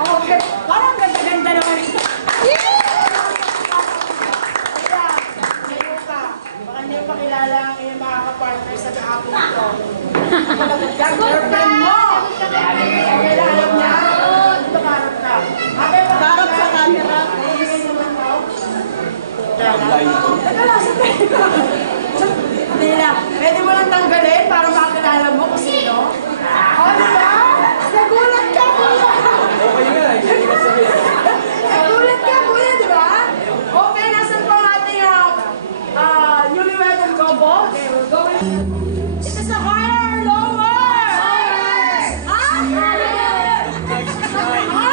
Okay, parang ganda-ganda naman ito. Baka hindi mo pakilala ang iyong mga kapartner sa kahapon ito. Girlfriend mo! Pakilala niya. Dito parang ka. Parang sa camera, please. Teka lang, sa tayo. Hindi lang. Pwede mo lang tanggalin para makakilala mo kung sino. O, diba? Nagulat ka, kuya! Nagulat ka, kuya, diba? Okay, nasan po ang ating newlywed couple? Okay, we're going. It is a higher or lower? Higher! Ha? Higher! Ha?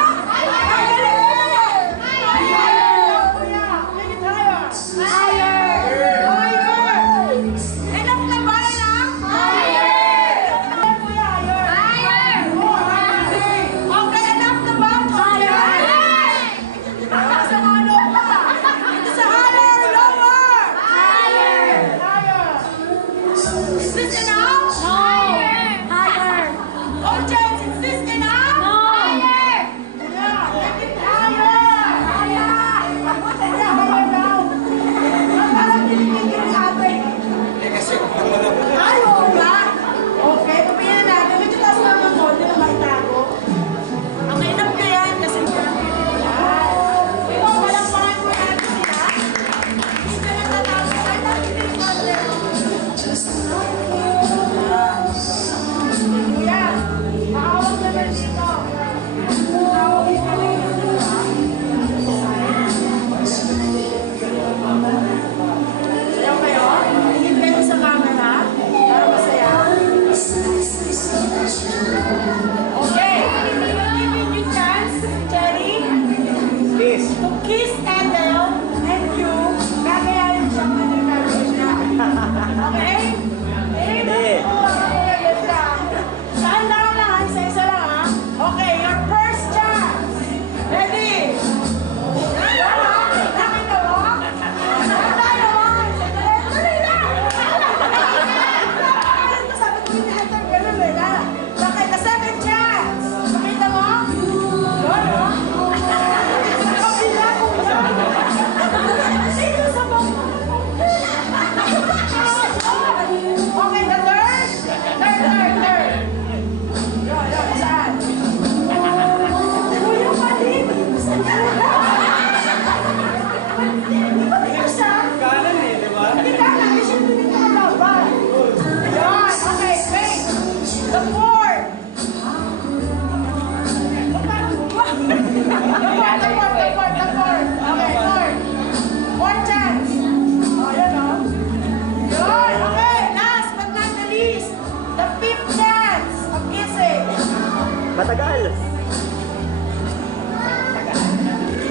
Matagal!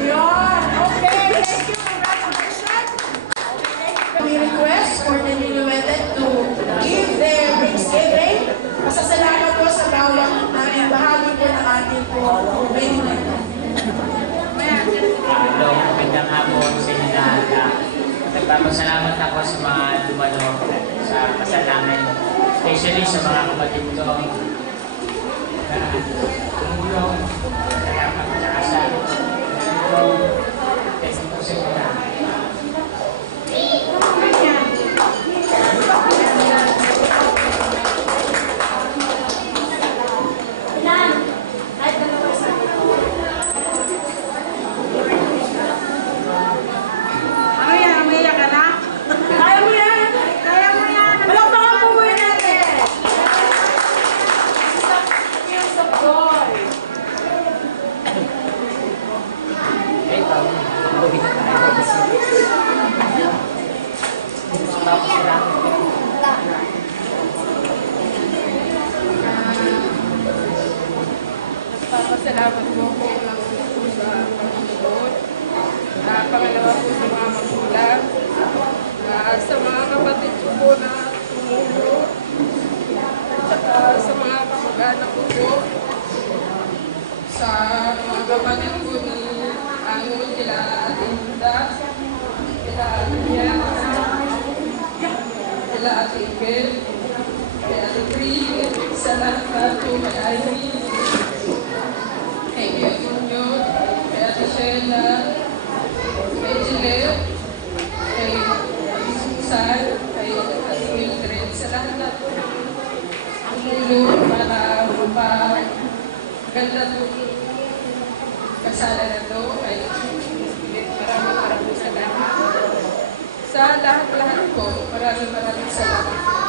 Yun! Okay, thank you, congratulations! We request for the newlywed to give their Thanksgiving. Pasasalamat po sa bawat bahagi po ng ating po wedding night. Hello, magandang hapon sa inyo lahat. Nagpapasalamat ako sa mga dumalo sa kasal namin, especially sa mga kapatid ko. Tumulong, salamat sa kasal. Thank you po sa inyo. Salamat po po lang po sa Panginoon. Pangalawa po sa mga magulang. Sa mga kapatid ko po na tumulong. Sa mga kamag-anak ko po. Sa mga kapatid ko ni Angol, kila Atinda, kila Adriana, kila Ate Ibel, kila Ate Pri, lahat po kay Irene, kay Kuya Junior, kay Ate Shela, kay Gillette, kay Ate Susan, kay Ate Mildred, sa lahat po tumulong para mapaganda po kasala na to. Kay maraming salamat. Sa lahat-lahat po, maraming salamat.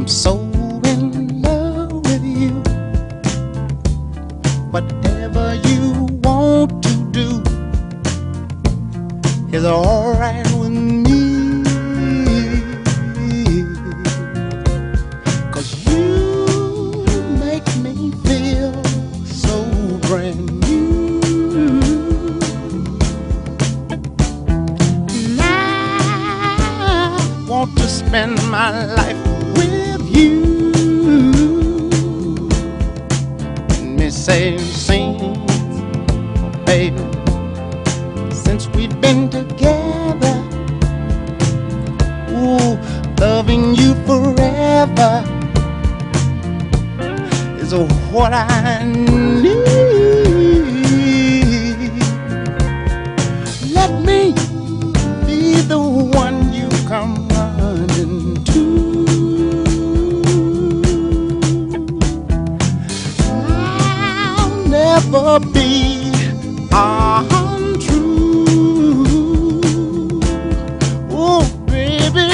I'm so in love with you. Whatever you want to do is alright with me. 'Cause you make me feel so brand new. And I want to spend my life with you. Let me say, sing, baby, since we've been together, ooh, loving you forever is what I need. Let me be the one you come running to. I'll never be untrue. Oh, baby,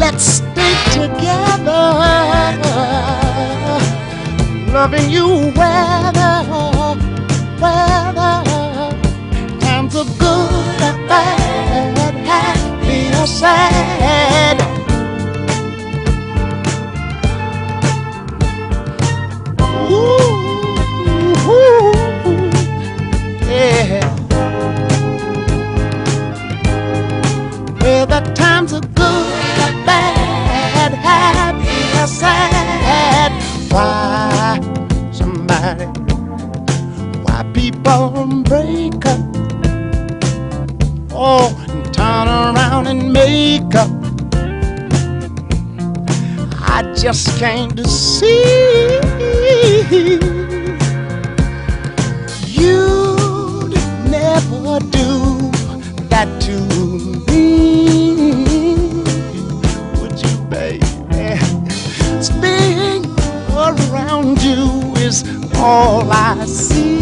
let's stay together, loving you weather times are good or bad, happy or sad. Ooh, yeah. Whether times are good or bad, happy or sad. Why people break up, oh, and turn around and make up? I just came to see you'd never do that to me, would you, baby? Being around you is all I see.